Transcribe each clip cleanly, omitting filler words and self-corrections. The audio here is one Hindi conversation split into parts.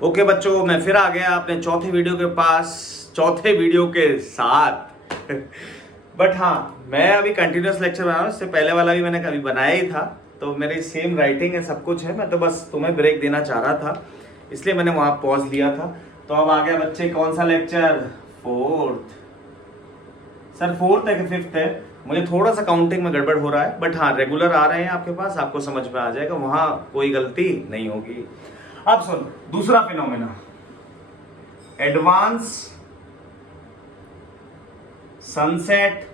ओके बच्चों, मैं फिर आ गया अपने चौथे वीडियो के साथ। बट हाँ, मैं अभी कंटिन्यूस लेक्चर बना रहा हूँ। इससे पहले वाला भी मैंने कभी बनाया ही था, तो मेरी सेम राइटिंग है, सब कुछ है। मैं तो बस तुम्हें ब्रेक देना चाह रहा था, इसलिए मैंने वहाँ पॉज लिया था। तो अब आ गया बच्चे, कौन सा लेक्चर? फोर्थ। सर फोर्थ है कि फिफ्थ है? मुझे थोड़ा सा काउंटिंग में गड़बड़ हो रहा है, बट हाँ रेगुलर आ रहे हैं आपके पास, आपको समझ में आ जाएगा, वहां कोई गलती नहीं होगी। अब सुन, दूसरा phenomena, advance sunset.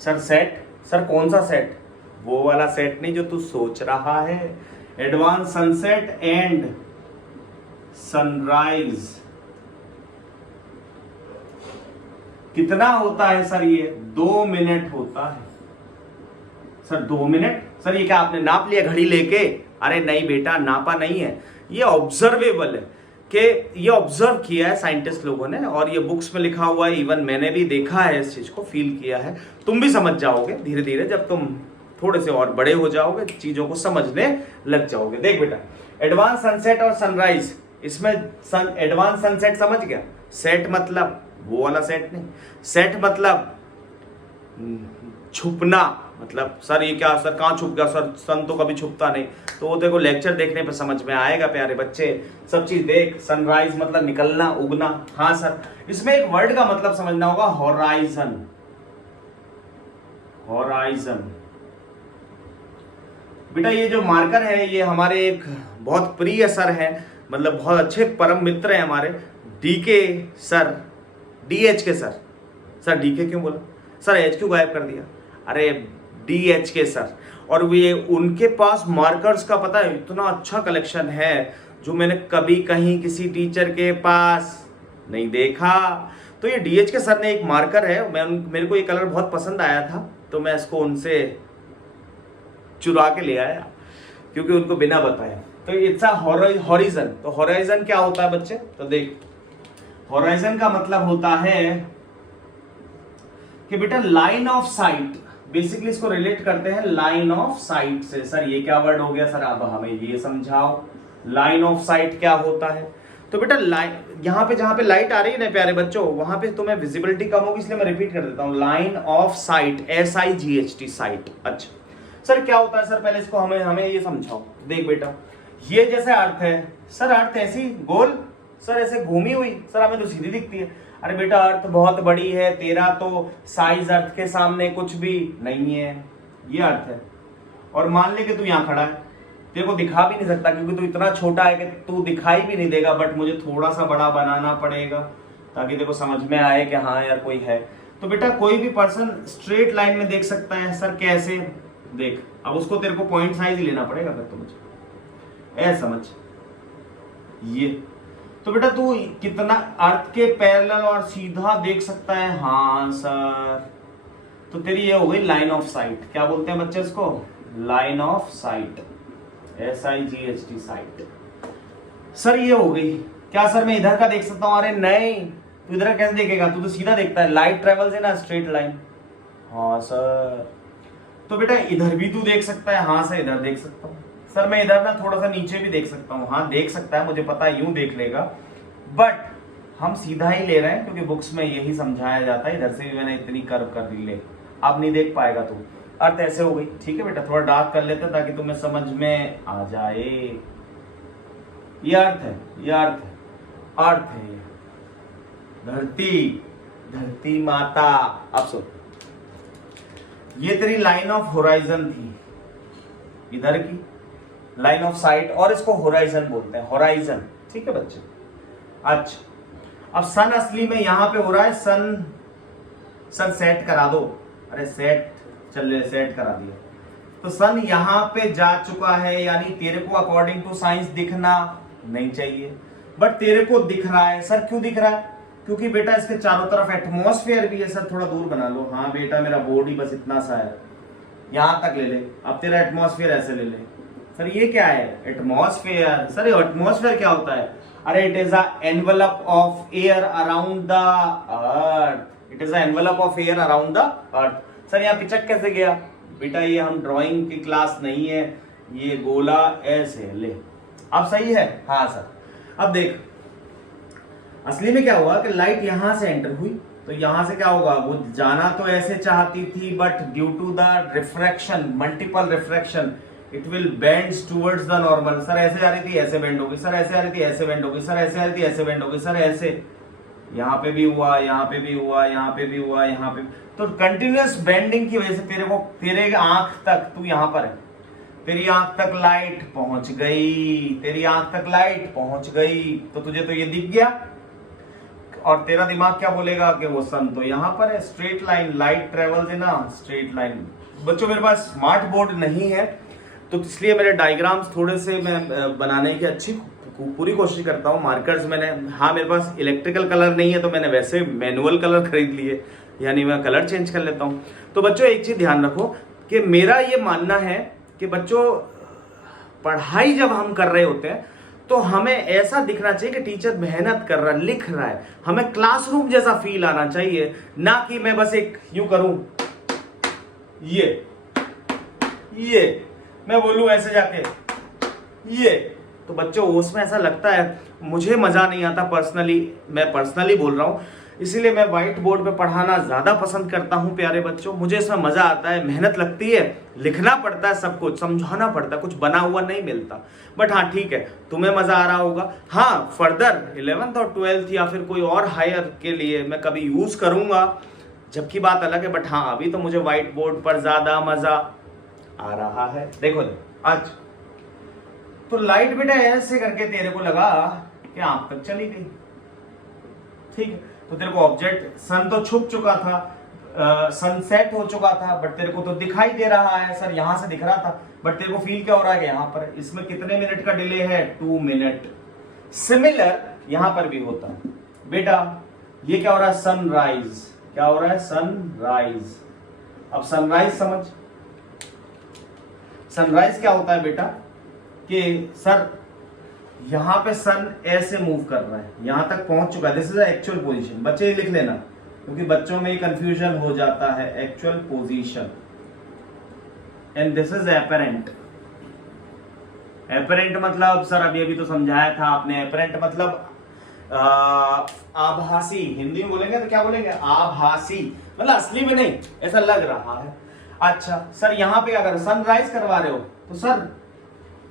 Sir set? Sir कौन सा सेट? वो वाला सेट नहीं जो तू सोच रहा है। Advance sunset and sunrise. कितना होता है सर? ये 2 मिनट होता है। Sir 2 minute? सर ये क्या आपने नाप लिया घड़ी लेके? अरे नहीं बेटा, नापा नहीं है, ये ऑब्जर्वेबल है कि ये ऑब्जर्व किया है साइंटिस्ट लोगों ने, और ये बुक्स में लिखा हुआ है, इवन मैंने भी देखा है, इस चीज को फील किया है। तुम भी समझ जाओगे धीरे धीरे, जब तुम थोड़े से और बड़े हो जाओगे, चीजों को समझने लग जाओगे। देख बेटा, एडवांस सनसेट और सनराइज, इसमें एडवांस सनसेट समझ गया? सेट मतलब वो वाला सेट नहीं, सेट मतलब छुपना। मतलब सर ये क्या, सर कहाँ छुप गया? सर सन तो कभी छुपता नहीं। तो वो देखो लेक्चर देखने पर समझ में आएगा प्यारे बच्चे, सब चीज देख। सनराइज मतलब निकलना, उगना। हाँ सर, इसमें एक वर्ड का मतलब समझना होगा, होराइजन। होराइजन बेटा, ये जो मार्कर है, ये हमारे एक बहुत प्रिय सर है, मतलब बहुत अच्छे परम मित्र हैं हमारे, डीके सर, डीएच के सर। सर डीके क्यों बोला? सर एच क्यों गायब कर दिया? अरे डीएच के सर। और वे उनके पास मार्कर्स का पता है इतना अच्छा कलेक्शन है, जो मैंने कभी कहीं किसी टीचर के पास नहीं देखा। तो ये डीएच के सर ने एक मार्कर है, मेरे को ये कलर बहुत पसंद आया था, तो मैं इसको उनसे चुरा के ले आया, क्योंकि उनको बिना बताया। तो इट्स अ हॉरिजन। तो हॉरिजन क्या होता है बच्चे? तो देख, हॉरिजन का मतलब होता है कि बेटा लाइन ऑफ साइट। बेसिकली इसको रिलेट करते हैं लाइन ऑफ साइट से। सर ये क्या वर्ड हो गया? सर अब हमें ये समझाओ, लाइन ऑफ साइट क्या होता है? तो बेटा लाइन, यहाँ पे जहां पे लाइट आ रही है ना प्यारे बच्चों, वहां पे तुम्हें विजिबिलिटी कम होगी, इसलिए मैं रिपीट कर देता हूं, line of site, SIGHT, site. अच्छा सर क्या होता है? सर पहले इसको हमें ये समझाओ। देख बेटा, ये जैसे अर्थ है, सर अर्थ ऐसी गोल, सर ऐसे घूमी हुई, सर हमें तो सीधी दिखती है। अरे बेटा अर्थ बहुत बड़ी है, तेरा तो साइज अर्थ के सामने कुछ भी नहीं है, ये अर्थ है। और मान ले कि तू यहाँ खड़ा है, तेरे को दिखा भी नहीं सकता, क्योंकि तू इतना छोटा है कि तू दिखाई भी नहीं देगा, बट मुझे थोड़ा सा बड़ा बनाना पड़ेगा ताकि तेरे को समझ में आए कि हाँ यार कोई है। तो बेटा कोई भी पर्सन स्ट्रेट लाइन में देख सकता है। सर कैसे? देख, अब उसको तेरे को पॉइंट साइज ही लेना पड़ेगा, फिर तो मुझे ऐसा समझ ये। तो बेटा तू कितना अर्थ के पैरेलल और सीधा देख सकता है? हाँ सर। तो तेरी ये हो गई लाइन ऑफ साइट। क्या बोलते हैं बच्चे इसको? Line of site, SIGHT, site. Sir ये हो गई। क्या सर मैं इधर का देख सकता हूं? अरे नहीं, तू इधर कैसे देखेगा? तू तो सीधा देखता है, लाइट ट्रेवल्स है ना स्ट्रेट लाइन। हाँ सर। तो बेटा इधर भी तू देख सकता है? हाँ सर इधर देख सकता हूँ। सर मैं इधर ना थोड़ा सा नीचे भी देख सकता हूँ। हाँ देख सकता है, मुझे पता है, यूं देख लेगा, बट हम सीधा ही ले रहे हैं क्योंकि बुक्स में यही समझाया जाता है। इधर से भी मैंने इतनी कर्व कर दी, ले अब नहीं देख पाएगा तू। अर्थ ऐसे हो गई, ठीक है बेटा, थोड़ा डार्क कर लेते ताकि तुम्हें समझ में आ जाए। ये अर्थ है, ये अर्थ है, अर्थ है ये, धरती, धरती माता। अब सुन, ये तेरी लाइन ऑफ होराइजन थी, इधर की लाइन ऑफ साइट, और इसको होराइजन बोलते हैं, होराइजन, ठीक है बच्चे। अच्छा अब सन असली में यहां पे हो रहा है, सन सेट करा दो। अरे सेट, चल सेट करा दिया। तो सन यहां पे जा चुका है, यानी तेरे को अकॉर्डिंग टू साइंस दिखना नहीं चाहिए, बट तेरे को दिख रहा है। सर क्यों दिख रहा है? क्योंकि बेटा इसके चारों तरफ एटमॉस्फेयर भी है। सर थोड़ा दूर बना लो। हाँ बेटा मेरा बोर्ड ही बस इतना सा है, यहां तक ले ले। अब तेरा एटमॉस्फेयर ऐसे ले ले। सर ये क्या है? एटमॉस्फेयर। सर ये एटमॉस्फेयर क्या होता है? अरे it is a envelope of air around the earth. It is a envelope of air around the earth. Sir यहाँ पिचक कैसे गया? बेटा ये हम ड्राइंग की क्लास नहीं है, ये गोला ऐसे ले। अब सही है? हाँ सर। अब देख, असली में क्या हुआ कि लाइट यहां से एंटर हुई, तो यहां से क्या होगा, वो जाना तो ऐसे चाहती थी, but due to the refraction, multiple refraction, it will bends towards the normal. Sir ऐसे जा रही थी, ऐसे बेंड होगी, सर ऐसे आ रही थी, ऐसे बेंड होगी, सर ऐसे आ रही थी, ऐसे बेंड होगी, सर ऐसे, यहाँ पे भी हुआ, यहाँ पे भी हुआ, यहाँ पे भी हुआ, यहाँ पे। तो कंटिन्यूअस बेंडिंग की वजह से तेरे आंख तक, तू यहाँ पर है, तेरी आंख तक लाइट पहुंच गई, तेरी आंख तक लाइट पहुंच गई, तो तुझे तो ये दिख गया, और तेरा दिमाग क्या बोलेगा कि वो सन तो यहाँ पर है, straight line, light travels in a straight line. बच्चों मेरे पास स्मार्ट बोर्ड नहीं है, तो इसलिए मेरे डायग्राम्स थोड़े से मैं बनाने की पूरी कोशिश करता हूँ। मार्कर्स मैंने, हाँ मेरे पास इलेक्ट्रिकल कलर नहीं है, तो मैंने वैसे मैनुअल कलर खरीद लिए, यानी मैं कलर चेंज कर लेता हूँ। तो बच्चों एक चीज ध्यान रखो कि मेरा ये मानना है कि बच्चों पढ़ाई जब हम कर रहे होते हैं तो हमें ऐसा दिखना चाहिए कि टीचर मेहनत कर रहा है, लिख रहा है, हमें क्लासरूम जैसा फील आना चाहिए, ना कि मैं बस एक यूं करूं, ये मैं बोलूं ऐसे जाके ये। तो बच्चों उसमें ऐसा लगता है, मुझे मजा नहीं आता पर्सनली, मैं पर्सनली बोल रहा हूं, इसीलिए मैं व्हाइट बोर्ड पे पढ़ाना ज्यादा पसंद करता हूं प्यारे बच्चों। मुझे इसमें मजा आता है, मेहनत लगती है, लिखना पड़ता है, सब कुछ समझाना पड़ता है, कुछ बना हुआ नहीं मिलता। बट हाँ ठीक है, तुम्हें मजा आ रहा होगा। हाँ फर्दर 11th और 12th या फिर कोई और हायर के लिए मैं कभी यूज करूंगा, जबकि बात अलग है। बट हाँ अभी तो मुझे व्हाइट बोर्ड पर ज्यादा मजा आ रहा है। देखो आज तो लाइट बेटा ऐसे करके तेरे को लगा कि आंख तक चली गई, ठीक है, तो तेरे को ऑब्जेक्ट, सन तो छुप चुका था, सनसेट हो चुका था, बट तेरे को तो दिखाई दे रहा है, सर यहां से दिख रहा था, बट तेरे को फील क्या हो रहा है, यहाँ पर इसमें कितने मिनट का डिले है, 2 मिनट। सिमिलर यहां पर भी होता है बेटा। ये क्या हो रहा है, सनराइज, क्या हो रहा है, सनराइज। अब सनराइज समझ, सनराइज क्या होता है बेटा कि सर यहां पे सन ऐसे मूव कर रहा है, यहां तक पहुंच चुका है, दिस इज एक्चुअल पोजीशन। बच्चे लिख लेना, क्योंकि बच्चों में कंफ्यूजन हो जाता है, actual position and this is apparent. Apparent मतलब सर अभी तो समझाया था आपने, एपरेंट मतलब आभासी, हिंदी में बोलेंगे तो क्या बोलेंगे, आभासी, मतलब असली में नहीं, ऐसा लग रहा है। अच्छा सर यहां पे अगर सनराइज करवा रहे हो तो सर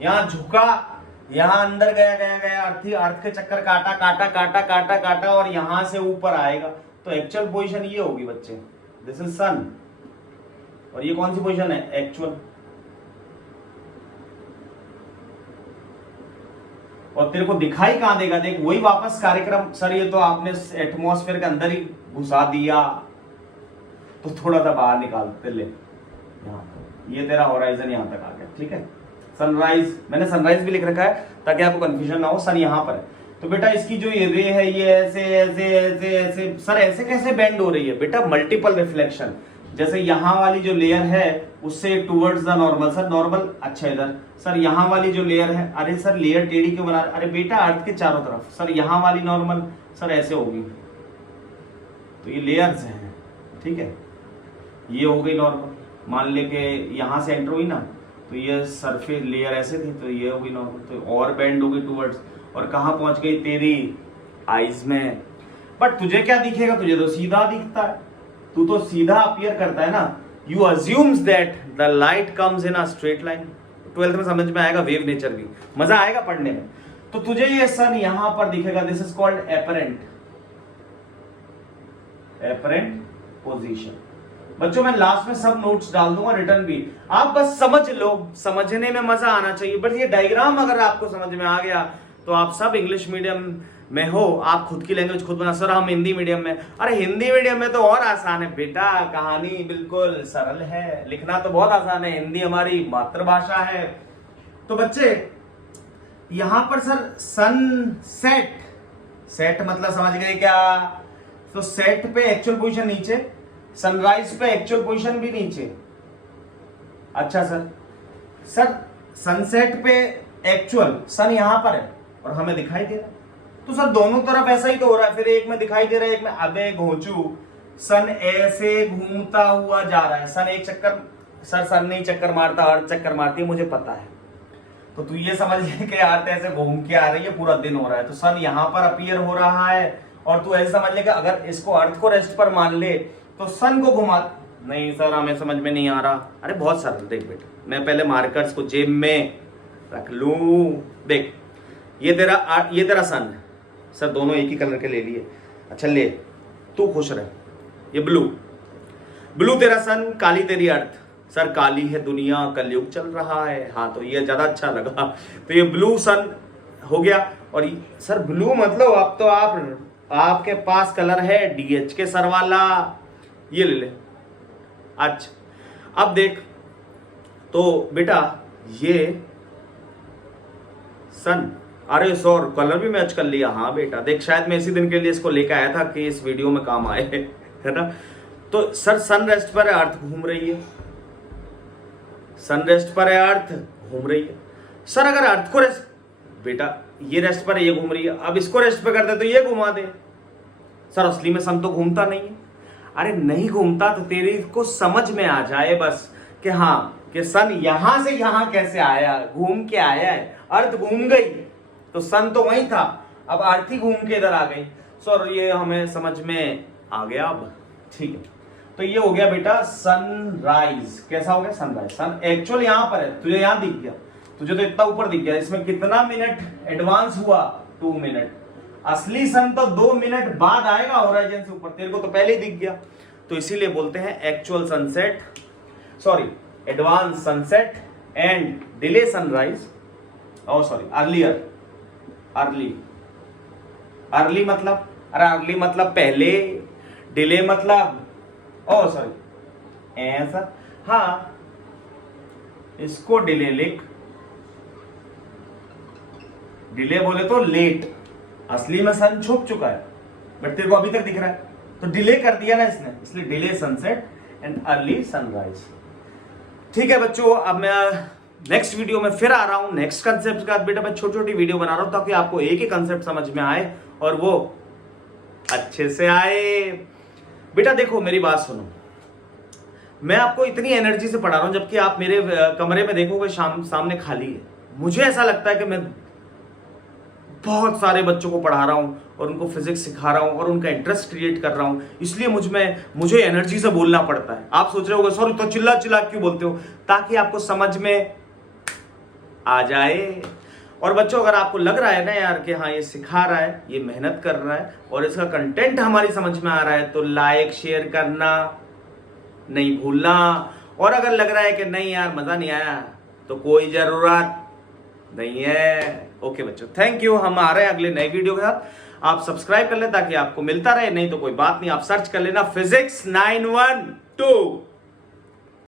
यहां झुका, यहां अंदर गया अर्थ के चक्कर काटा और यहां से ऊपर आएगा, तो एक्चुअल पोजीशन ये होगी बच्चे, दिस इज सन, और ये कौन सी पोजीशन है, एक्चुअल। और तेरे को दिखाई कहां देगा, देख वही वापस कार्यक्रम, सर ये तो आपने एटमॉस्फेयर के अंदर ही घुसा दिया, तो थोड़ा सा बाहर निकालते ले, यहाँ ये तेरा होराइजन यहां तक आ गया, ठीक है। सनराइज, मैंने सनराइज भी लिख रखा है ताकि आपको कंफ्यूजन ना हो, सन यहां पर है, तो बेटा इसकी जो ये रे है ये ऐसे ऐसे ऐसे ऐसे, सर ऐसे कैसे बेंड हो रही है बेटा, मल्टीपल रिफ्लेक्शन, जैसे यहाँ वाली जो लेयर है उससे towards the normal, sir normal, अच्छा इधर, सर यहाँ वाली जो लेयर है, अरे सर लेयर टेढ़ी क्यों बना, अरे बेटा अर्थ के चारों तरफ, सर यहाँ वाली नॉर्मल, सर ऐसे होगी, तो ये लेयर्स हैं, ठीक है, ये हो गई नॉर्मल, मान ले के यहाँ से एंटर हुई ना, तो ये सरफेस लेयर ऐसे थी, तो ये होगी नॉर्मल, तो और बेंड होगी टुवर्ड्स, और कहाँ पहुंच गई, तेरी आईज में। बट तुझे क्या दिखेगा, तुझे तो सीधा दिखता है, तू तो सीधा अपीयर करता है ना, you assumes that the light comes in a straight line. 12th में समझ में आएगा, वेव नेचर भी मजा आएगा पढ़ने में। तो तुझे ये सन यहां पर दिखेगा, this is called apparent, apparent position. बच्चों मैं लास्ट में सब नोट्स डाल दूंगा, रिटर्न भी, आप बस समझ लो, समझने में मजा आना चाहिए। बट ये डायग्राम अगर आपको समझ में आ गया तो आप सब इंग्लिश मीडियम में हो, आप खुद की लैंग्वेज खुद बना, सर हम हिंदी मीडियम में, अरे हिंदी मीडियम में तो और आसान है बेटा, कहानी बिल्कुल सरल है, लिखना तो बहुत आसान है, हिंदी हमारी मातृभाषा है। तो बच्चे यहां पर सर सनसेट, सेट मतलब समझ गए क्या, तो सेट पे एक्चुअल पोजीशन नीचे, सनराइज पे एक्चुअल पोजीशन भी नीचे। अच्छा सर सनसेट पे एक्चुअल सन यहां पर है और हमें दिखाई दे रहा है, तो सर दोनों तरफ ऐसा ही तो हो रहा है, फिर एक में दिखाई दे रहा है, एक में, अबे घोंचू, सन ऐसे घूमता हुआ जा रहा है, सन एक चक्कर, सर सन नहीं चक्कर मारता, अर्थ चक्कर मारती है, मुझे पता है, तो तू ये समझ ले कि अर्थ ऐसे घूम के आ रही है, पूरा दिन हो रहा है, तो सन यहाँ पर अपीयर हो रहा है, और तू ऐसे समझ ले कि अगर इसको अर्थ को रेस्ट पर मान ले तो सन को घुमा। नहीं सर हमें समझ में नहीं आ रहा। अरे बहुत सरल, देख बेटा मैं पहले मार्कर्स को जेब में रख लूं। देख ये तेरा सन है सर, दोनों एक ही कलर के ले लिए। अच्छा ले, तू खुश रह। ये ब्लू तेरा सन, काली तेरी अर्थ। सर काली है दुनिया, कलयुग चल रहा है। हाँ तो ये ज्यादा अच्छा लगा, तो ये ब्लू सन हो गया। और सर ब्लू मतलब अब तो आपके पास कलर है DH के सर वाला, ये ले ले। अच्छा अब देख, तो बेटा ये सन, अरे सर कलर भी मैच कर लिया। हाँ बेटा देख, शायद मैं इसी दिन के लिए इसको लेकर आया था कि इस वीडियो में काम आए, है ना। तो सर सन रेस्ट पर है, अर्थ घूम रही है। सन रेस्ट पर है, अर्थ घूम रही है। सर अगर अर्थ को रेस्ट, बेटा ये रेस्ट पर है, ये घूम रही है, अब इसको रेस्ट पे कर दे तो ये घुमा दे। सर असली में सन तो घूमता नहीं है। अरे नहीं घूमता तो तेरी को समझ में आ जाए बस कि हाँ कि सन यहां से यहां कैसे आया, घूम के आया है। अर्थ घूम गई तो सन तो वहीं था, अब अर्थ ही घूम के इधर आ गई। सर ये हमें समझ में आ गया अब, ठीक है। तो ये हो गया बेटा सनराइज। कैसा हो गया? सनराइज। सन एक्चुअल यहां पर है, तुझे यहां दिख गया, तुझे तो इतना ऊपर दिख गया। इसमें कितना मिनट एडवांस हुआ? 2 मिनट। असली सन तो 2 मिनट बाद आएगा होराइजन से ऊपर, तेरे को तो पहले ही दिख गया। तो इसीलिए बोलते हैं actual sunset, sorry advance sunset and delay sunrise, और सॉरी अर्लियर, अर्ली मतलब, अरे अर्ली मतलब पहले, डिले मतलब, ओ सॉरी ऐसा, हाँ इसको डिले लिख। डिले बोले तो लेट, असली में सन छुप चुका है बट तेरे को अभी तक दिख रहा है, तो डिले कर दिया ना इसने, इसलिए delay sunset and early sunrise. ठीक है बच्चों, अब मैं नेक्स्ट वीडियो में फिर आ रहा हूं नेक्स्ट कंसेप्ट के साथ। बेटा मैं छोटी छोटी वीडियो बना रहा हूं ताकि आपको एक ही कंसेप्ट समझ में आए और वो अच्छे से आए। बेटा देखो मेरी बात सुनो, मैं आपको इतनी एनर्जी से पढ़ा रहा हूं जबकि आप मेरे कमरे में देखोगे सामने खाली है। मुझे ऐसा लगता है कि मैं बहुत सारे बच्चों को पढ़ा रहा हूं और उनको फिजिक्स सिखा रहा हूं और उनका इंटरेस्ट क्रिएट कर रहा हूं, इसलिए मुझे एनर्जी से बोलना पड़ता है। आप सोच रहे होगे सॉरी तो चिल्ला चिल्ला क्यों बोलते हो? ताकि आपको समझ में आ जाए। और बच्चों अगर आपको लग रहा है ना यार कि हाँ ये सिखा रहा है, ये मेहनत कर रहा है और इसका कंटेंट हमारी समझ में आ रहा है, तो लाइक शेयर करना नहीं भूलना। और अगर लग रहा है कि नहीं यार मजा नहीं आया, तो कोई जरूरत नहीं है। ओके बच्चों, थैंक यू। हम आ रहे हैं अगले नए वीडियो के साथ। आप सब्सक्राइब कर लें ताकि आपको मिलता रहे, नहीं तो कोई बात नहीं, आप सर्च कर लेना फिजिक्स 912।